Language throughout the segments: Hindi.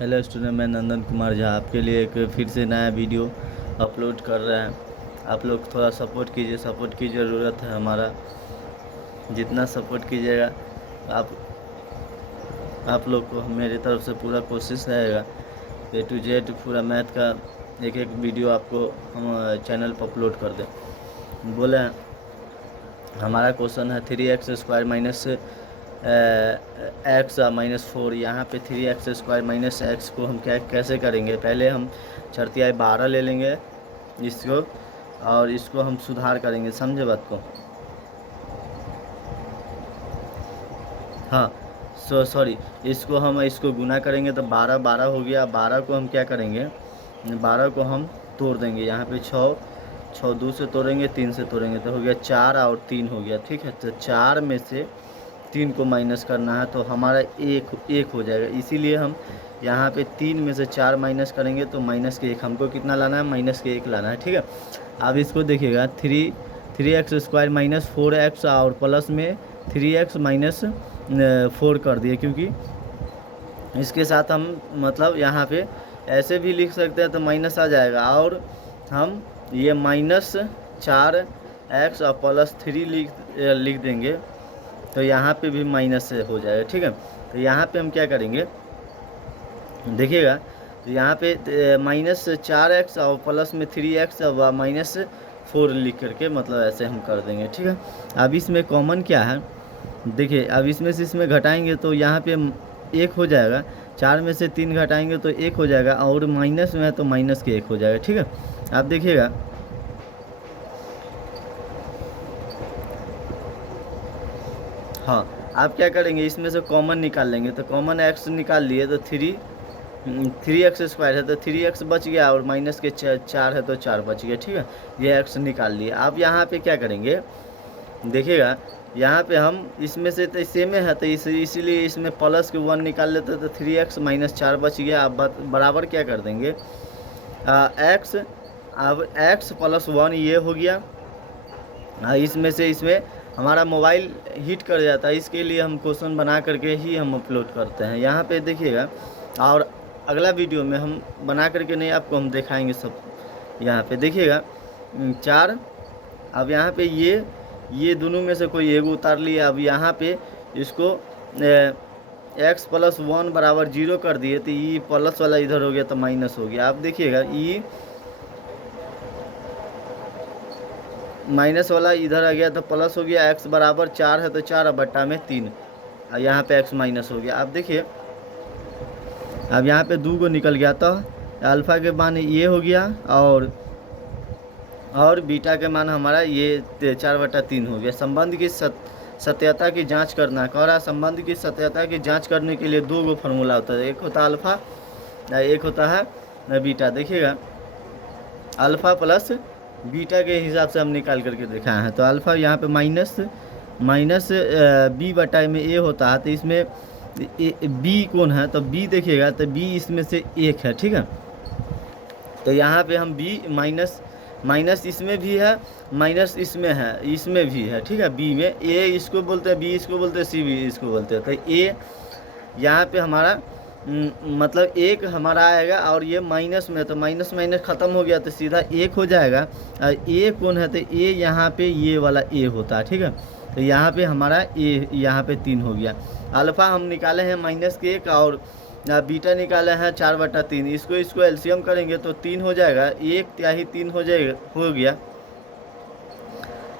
हेलो स्टूडेंट, मैं नंदन कुमार झा आपके लिए एक फिर से नया वीडियो अपलोड कर रहे हैं। आप लोग थोड़ा सपोर्ट कीजिए, सपोर्ट की ज़रूरत है। हमारा जितना सपोर्ट कीजिएगा आप लोग को मेरी तरफ से पूरा कोशिश रहेगा। A to Z पूरा मैथ का एक एक वीडियो आपको हम चैनल पर अपलोड कर दें। बोले हमारा क्वेश्चन है 3x² माइनस एक्स माइनस 4। यहाँ पे 3x² माइनस एक्स को हम कैसे करेंगे। पहले हम चरतियाई 12 ले लेंगे इसको, और इसको हम सुधार करेंगे। समझे बात को? हाँ, सॉरी, इसको गुना करेंगे तो 12 12 हो गया। 12 को हम क्या करेंगे, 12 को हम तोड़ देंगे। यहाँ पे 6 2 से तोड़ेंगे, 3 से तोड़ेंगे तो हो गया 4 और 3 हो गया। ठीक है, तो 4 में से 3 को माइनस करना है तो हमारा एक हो जाएगा। इसीलिए हम यहाँ पे 3 में से 4 माइनस करेंगे तो माइनस के 1 हमको कितना लाना है, माइनस के 1 लाना है। ठीक है, अब इसको देखिएगा 3x² माइनस 4x और प्लस में 3x माइनस 4 कर दिए, क्योंकि इसके साथ हम मतलब यहाँ पे ऐसे भी लिख सकते हैं तो माइनस आ जाएगा। और हम ये -4x और +3 लिख देंगे तो यहाँ पे भी माइनस से हो जाएगा। ठीक है, तो यहाँ पे हम क्या करेंगे देखिएगा, तो यहाँ पे -4x और प्लस में 3x और -4 लिख करके मतलब ऐसे हम कर देंगे। ठीक है, अब इसमें कॉमन क्या है देखिए, अब इसमें से इसमें घटाएंगे तो यहाँ पे 1 हो जाएगा। 4 में से 3 घटाएंगे तो 1 हो जाएगा, और माइनस में है तो माइनस के 1 हो जाएगा। ठीक है, आप देखिएगा हाँ, आप क्या करेंगे, इसमें से कॉमन निकाल लेंगे। तो कॉमन x निकाल लिए तो 3x² है तो 3x बच गया, और माइनस के 4 है तो 4 बच गया। ठीक है, ये x निकाल लिए। आप यहाँ पे क्या करेंगे देखिएगा, यहाँ पे हम इसमें से तो सेम है तो इसीलिए इसमें प्लस के 1 निकाल लेते तो 3x माइनस 4 बच गया। अब बराबर क्या कर देंगे x, अब x + 1 ये हो गया। इसमें से इसमें हमारा मोबाइल हीट कर जाता है, इसके लिए हम क्वेश्चन बना करके ही हम अपलोड करते हैं। यहाँ पे देखिएगा, और अगला वीडियो में हम बना करके नहीं, आपको हम दिखाएंगे सब। यहाँ पे देखिएगा 4, अब यहाँ पे ये दोनों में से कोई एक उतार लिया। अब यहाँ पे इसको x + 1 बराबर 0 कर दिए तो ये प्लस वाला इधर हो गया तो माइनस हो गया। आप देखिएगा ये माइनस वाला इधर आ गया तो प्लस हो गया। x बराबर 4 है तो 4 बट्टा में 3, यहाँ पे x माइनस हो गया। आप देखिए, अब यहाँ पे 2 को निकल गया तो अल्फ़ा के मान ये हो गया, और बीटा के मान हमारा ये 4/3 हो गया। संबंध की सत्यता की जांच करना कह रहा है। संबंध की सत्यता की जांच करने के लिए 2 फार्मूला होता है, एक होता है अल्फ़ा, एक होता है बीटा। देखिएगा, अल्फ़ा प्लस बीटा के हिसाब से हम निकाल करके दिखाए हैं। तो अल्फ़ा यहाँ पे माइनस b/a में a होता है, तो इसमें b कौन है तो b देखिएगा, तो b इसमें से 1 है। ठीक है, तो यहाँ पे हम b माइनस इसमें भी है, माइनस इसमें है, इसमें भी है। ठीक है, b में a इसको बोलते हैं, b इसको बोलते हैं, c भी इसको बोलते हैं। तो a यहाँ पे हमारा मतलब 1 हमारा आएगा, और ये माइनस में, तो माइनस ख़त्म हो गया तो सीधा 1 हो जाएगा। a कौन है तो a यहाँ पे ये वाला a होता है। ठीक है, तो यहाँ पे हमारा a यहाँ पे 3 हो गया। अल्फ़ा हम निकाले हैं -1 और बीटा निकाले हैं 4/3। इसको एलसीएम करेंगे तो 3 हो जाएगा, 1/3 हो गया।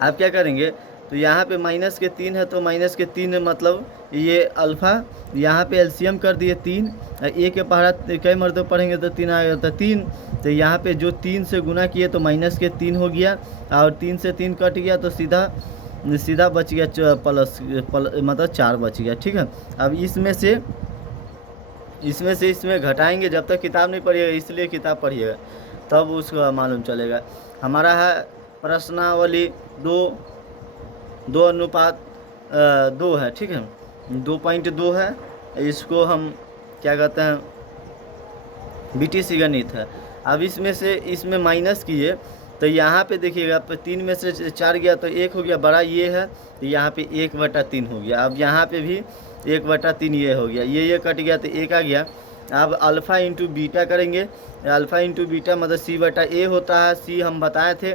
आप क्या करेंगे, तो यहाँ पे -3 है तो -3 मतलब ये अल्फ़ा, यहाँ पे एलसीएम कर दिए 3, a के पहाड़ा कई मरतबा पढ़ेंगे तो 3 आ गया तो 3, तो यहाँ पे जो 3 से गुना किए तो -3 हो गया, और 3 से 3 कट गया तो सीधा बच गया प्लस मतलब 4 बच गया। ठीक है, अब इसमें से इसमें घटाएंगे। जब तक किताब नहीं पढ़िएगा, इसलिए किताब पढ़िएगा तब उसका मालूम चलेगा। हमारा है प्रश्नावली 2:2 है। ठीक है, 2.2 है। इसको हम क्या कहते हैं, BTC गणित है। अब इसमें माइनस किए तो यहाँ पे देखिएगा, 3 में से 4 गया तो 1 हो गया, बड़ा ये है तो यहाँ पे 1/3 हो गया। अब यहाँ पे भी 1/3 ये हो गया, ये कट गया तो 1 आ गया। अब अल्फ़ा इंटू बीटा करेंगे। अल्फ़ा इंटू बीटा मतलब सी बटा ए होता है। सी हम बताए थे,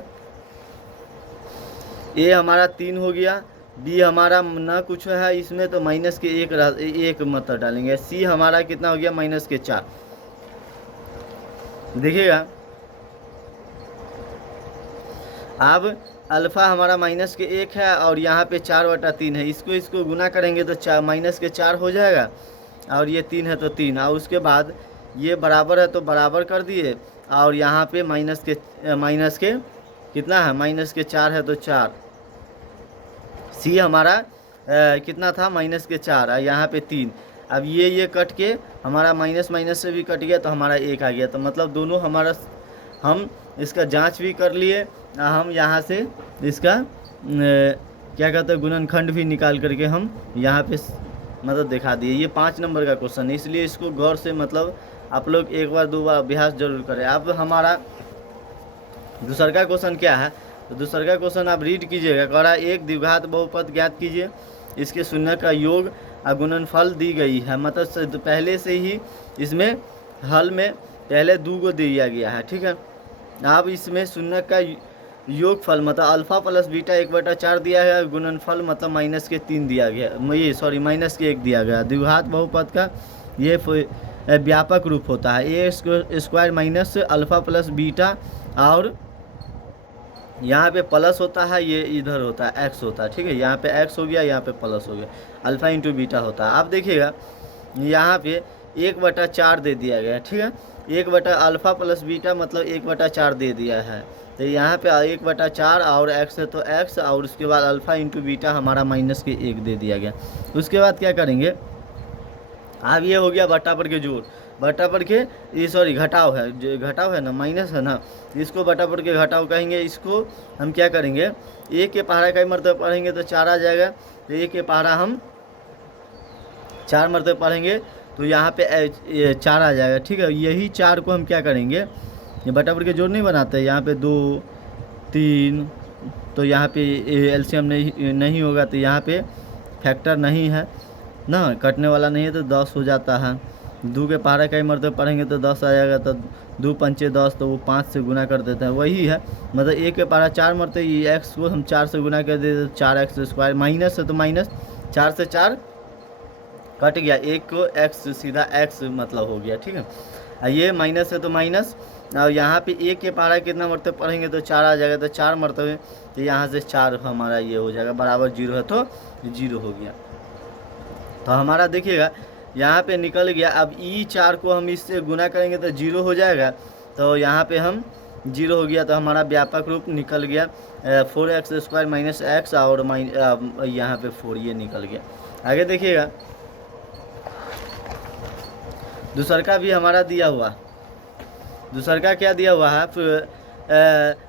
ए हमारा 3 हो गया, बी हमारा ना कुछ है इसमें तो माइनस के एक मतलब डालेंगे। सी हमारा कितना हो गया माइनस के 4। देखिएगा अब अल्फ़ा हमारा माइनस के 1 है और यहाँ पे 4/3 है। इसको गुना करेंगे तो माइनस के 4 हो जाएगा और ये 3 है तो 3। और उसके बाद ये बराबर है तो बराबर कर दिए और यहाँ पे माइनस के कितना है माइनस के 4 है तो 4। सी हमारा कितना था माइनस के 4 और यहाँ पे 3। अब ये कट के हमारा माइनस से भी कट गया तो हमारा 1 आ गया। तो मतलब दोनों हमारा हम इसका जांच भी कर लिए, हम यहाँ से इसका क्या कहते हैं गुणनखंड भी निकाल करके हम यहाँ पे मतलब दिखा दिए। ये 5 नंबर का क्वेश्चन है, इसलिए इसको गौर से मतलब आप लोग एक बार 2 बार अभ्यास जरूर करें। अब हमारा दूसरा का क्वेश्चन क्या है, तो दूसरा का क्वेश्चन आप रीड कीजिएगा। कह रहा है एक द्विघात बहुपद ज्ञात कीजिए, इसके शून्य का योग गुणनफल दी गई है। मतलब पहले से ही इसमें हल में पहले 2 को दिया गया है, ठीक है। अब इसमें शून्य का योगफल मतलब अल्फ़ा प्लस बीटा 1/4 दिया है, गुणनफल मतलब माइनस के 3 दिया गया, माइनस के 1 दिया गया। द्विघात बहुपद का ये व्यापक रूप होता है A square minus alpha plus beta, और यहाँ पे प्लस होता है, ये इधर होता है एक्स होता है, ठीक है। यहाँ पे एक्स हो गया, यहाँ पे प्लस हो गया, अल्फ़ा इंटू बीटा होता है। आप देखिएगा यहाँ पे 1/4 दे दिया गया, ठीक है। 1 अल्फ़ा प्लस बीटा मतलब 1/4 दे दिया है। तो यहाँ पे 1/4 और एक्स है तो एक्स, और उसके बाद अल्फ़ा इंटू बीटा हमारा माइनस के 1 दे दिया गया। उसके बाद क्या करेंगे, अब ये हो गया बट्टा पर के जोड़, बट्टा पर के ये घटाव है ना, माइनस है ना, इसको बट्टा पर के घटाव कहेंगे। इसको हम क्या करेंगे, 1 के पहाड़ा कई मरतबा पढ़ेंगे तो 4 आ जाएगा। तो 1 के पहाड़ा हम 4 मरतबा पढ़ेंगे तो यहाँ पे 4 आ जाएगा, ठीक है। यही 4 को हम क्या करेंगे, ये बटा पर के जोड़ नहीं बनाते, यहाँ पे 2 3, तो यहाँ पे एलसीएम नहीं होगा, तो यहाँ पे फैक्टर नहीं है ना, कटने वाला नहीं है तो 10 हो जाता है। 2 के पहाड़ा कई मरतबा पढ़ेंगे तो 10 आ जाएगा, तो 2 पंचे 10, तो वो 5 से गुना कर देते हैं, वही है। मतलब 1 के पहाड़ा 4 मरतबा, ये एक्स को हम 4 से गुना कर देते तो 4x स्क्वायर, माइनस है तो माइनस, 4 से 4 कट गया, 1 को x सीधा x मतलब हो गया, ठीक है। ये माइनस है तो माइनस, और यहाँ पे 1 के पहाड़ा कितना मरतबा पढ़ेंगे तो 4 आ जाएगा, तो 4 मरतबे, तो यहाँ से 4 हमारा ये हो जाएगा, बराबर 0 है तो 0 हो गया। तो हमारा देखिएगा यहाँ पे निकल गया। अब E4 को हम इससे गुना करेंगे तो 0 हो जाएगा, तो यहाँ पे हम 0 हो गया, तो हमारा व्यापक रूप निकल गया 4x स्क्वायर माइनस एक्स, और यहाँ पे 4 ये निकल गया। आगे देखिएगा दूसरा का भी हमारा दिया हुआ, दूसरा का क्या दिया हुआ है,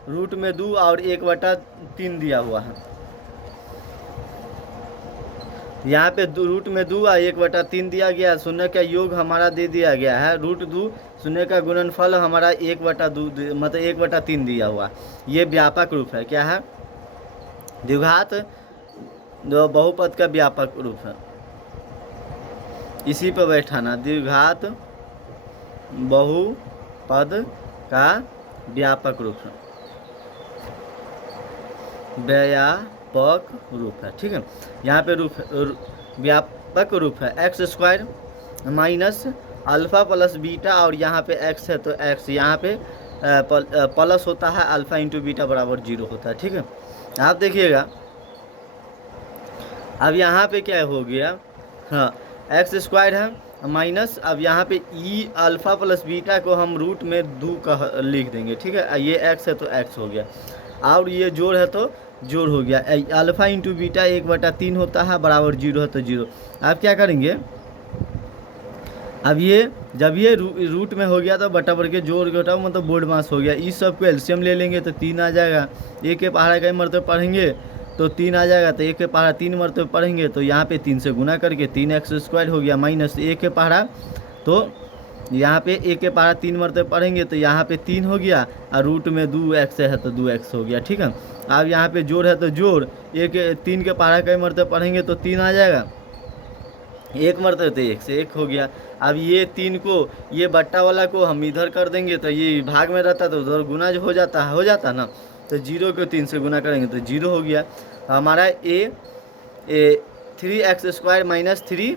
रूट में 2 और 1/3 दिया हुआ है। यहाँ पे रूट में 2 और 1/3 दिया गया। शून्य का योग हमारा दे दिया गया है √2, शून्य का गुणनफल हमारा 1/2 मतलब 1/3 दिया हुआ। ये व्यापक रूप है, क्या है, द्विघात बहुपद का व्यापक रूप है। इसी पर बैठाना, द्विघात बहुपद का व्यापक रूप है, व्यापक रूप है, ठीक है। यहाँ पे व्यापक रूप है x square minus alpha plus beta, और यहाँ पे एक्स है तो एक्स, यहाँ पे प्लस होता है, अल्फ़ा इंटू बीटा बराबर 0 होता है, ठीक है। आप देखिएगा अब यहाँ पे क्या हो गया, हाँ एक्स स्क्वायर है माइनस, अब यहाँ पे ई अल्फ़ा प्लस बीटा को हम रूट में 2 का लिख देंगे, ठीक है। ये एक्स है तो एक्स हो गया, और ये जोड़ है तो जोड़ हो गया। अल्फ़ा इंटू बीटा 1/3 होता है, बराबर 0 है तो 0। आप क्या करेंगे, अब ये जब ये रूट में हो गया तो बटा पर के जोड़ घटाओ मतलब बोर्ड मास हो गया। इस सब को एलसीएम ले लेंगे तो 3 आ जाएगा। 1 के पहाड़ा कई मरतबा पढ़ेंगे तो 3 आ जाएगा, तो 1 के पहाड़ा 3 मरतबा पढ़ेंगे तो यहाँ पे 3 से गुना करके 3x स्क्वायर हो गया, माइनस 1 के पहाड़ा, तो यहाँ पे 1 के पहाड़ा 3 मरतबा पढ़ेंगे तो यहाँ पे 3 हो गया, और रूट में 2x है तो 2x हो गया, ठीक है। अब यहाँ पे जोड़ है तो जोड़, 3 के पहाड़ा कई मरतबा पढ़ेंगे तो 3 आ जाएगा, एक मरतबे तो एक से एक हो गया। अब ये 3 को, ये बट्टा वाला को हम इधर कर देंगे तो ये भाग में रहता तो उधर गुना जो हो जाता ना, तो 0 को 3 से गुना करेंगे तो 0 हो गया। हमारा ए 3x² माइनस 3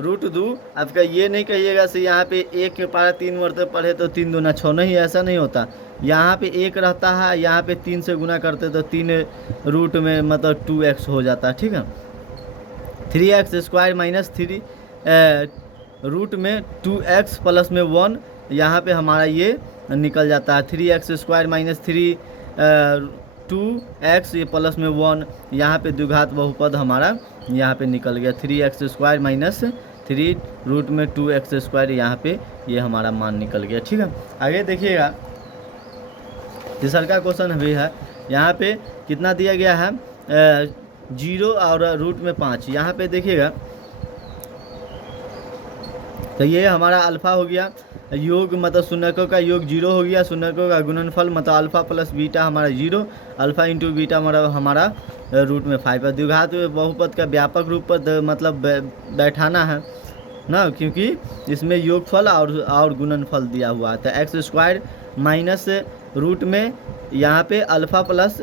रूट 2। आपका ये नहीं कहिएगा से यहाँ पे 1 के पारा 3 मरतबे पढ़े तो 3 दूना 6, नहीं, ऐसा नहीं होता। यहाँ पे 1 रहता है, यहाँ पे 3 से गुना करते तो 3 रूट में मतलब 2x हो जाता है, ठीक है। 3x² माइनस 3 रूट में 2x प्लस में 1, यहाँ पे हमारा ये निकल जाता है। 3x² माइनस 3 2x ये प्लस में 1, यहाँ पे द्विघात बहुपद हमारा यहाँ पे निकल गया। 3x² माइनस 3 रूट में 2x², यहाँ पे ये हमारा मान निकल गया, ठीक है। आगे देखिएगा, तीसरा का क्वेश्चन भी है। यहाँ पे कितना दिया गया है, 0 और रूट में 5। यहाँ पे देखिएगा तो ये हमारा अल्फ़ा हो गया, योग मतलब शून्यकों का योग 0 हो गया, शून्यकों का गुणनफल मतलब अल्फ़ा प्लस बीटा हमारा 0, अल्फ़ा इंटू बीटा हमारा रूट में 5 है। द्विघात बहुपद का व्यापक रूप पर मतलब बैठाना है ना, क्योंकि इसमें योगफल और गुणनफल दिया हुआ है। तो x² माइनस रूट में यहाँ पे alpha plus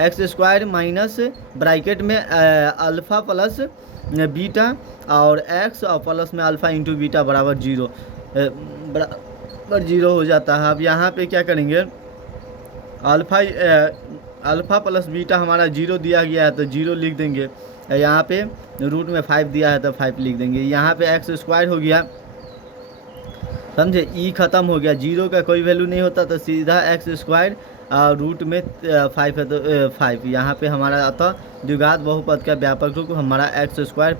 x² minus bracket में अल्फ़ा प्लस बीटा और x और प्लस में अल्फ़ा इंटू बीटा बराबर 0 हो जाता है। अब यहाँ पे क्या करेंगे, अल्फ़ा प्लस बीटा हमारा 0 दिया गया है तो 0 लिख देंगे, यहाँ पे रूट में 5 दिया है तो 5 लिख देंगे। यहाँ पे x² हो गया, समझे, ई ख़त्म हो गया, 0 का कोई वैल्यू नहीं होता तो सीधा x² रूट में 5 है तो 5, यहाँ पे हमारा आता द्विघात बहुपद का व्यापक रूप हमारा x²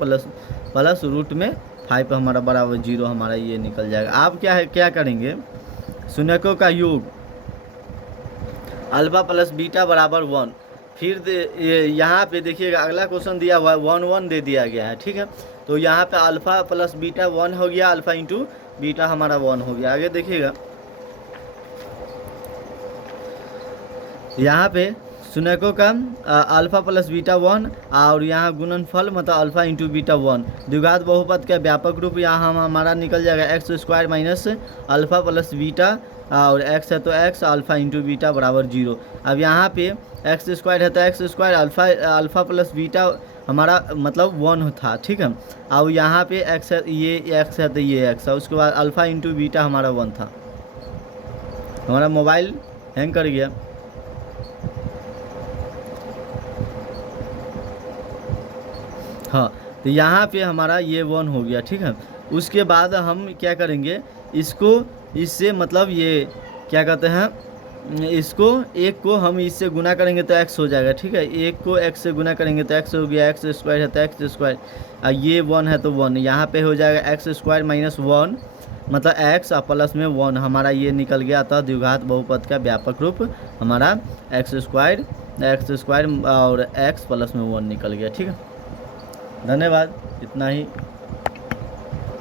प्लस रूट में 5 हमारा बराबर 0 हमारा ये निकल जाएगा। आप क्या करेंगे, शून्यकों का योग अल्फ़ा प्लस बीटा बराबर 1। फिर यहाँ पे देखिएगा अगला क्वेश्चन दिया हुआ है 1 1 दे दिया गया है, ठीक है। तो यहाँ पे अल्फ़ा प्लस बीटा 1 हो गया, अल्फ़ा इंटू बीटा हमारा 1 हो गया। आगे देखिएगा, यहाँ पे शून्यकों का अल्फ़ा प्लस बीटा 1 और यहाँ गुणनफल मतलब अल्फ़ा इंटू बीटा 1। द्विघात बहुपद का व्यापक रूप यहाँ हमारा निकल जाएगा x² minus alpha plus beta और x है तो x, अल्फ़ा इंटू बीटा बराबर 0। अब यहाँ पे x² है तो x² अल्फ़ा प्लस बीटा हमारा मतलब 1 था, ठीक है। और यहाँ पे x है, ये x है तो ये x है, उसके बाद अल्फ़ा इंटू बीटा हमारा 1 था। हमारा मोबाइल हैंग कर गया। हाँ, तो यहाँ पे हमारा ये 1 हो गया, ठीक है। उसके बाद हम क्या करेंगे, इसको इससे मतलब ये क्या कहते हैं, इसको एक को हम इससे गुना करेंगे तो x हो जाएगा, ठीक है। एक को x से गुना करेंगे तो x हो गया, x² है तो x², और ये 1 है तो 1, यहाँ पे हो जाएगा x² माइनस 1 मतलब x और प्लस में 1 हमारा ये निकल गया। अतः द्विघात बहुपद का व्यापक रूप हमारा x² और x प्लस में 1 निकल गया, ठीक है। धन्यवाद, इतना ही।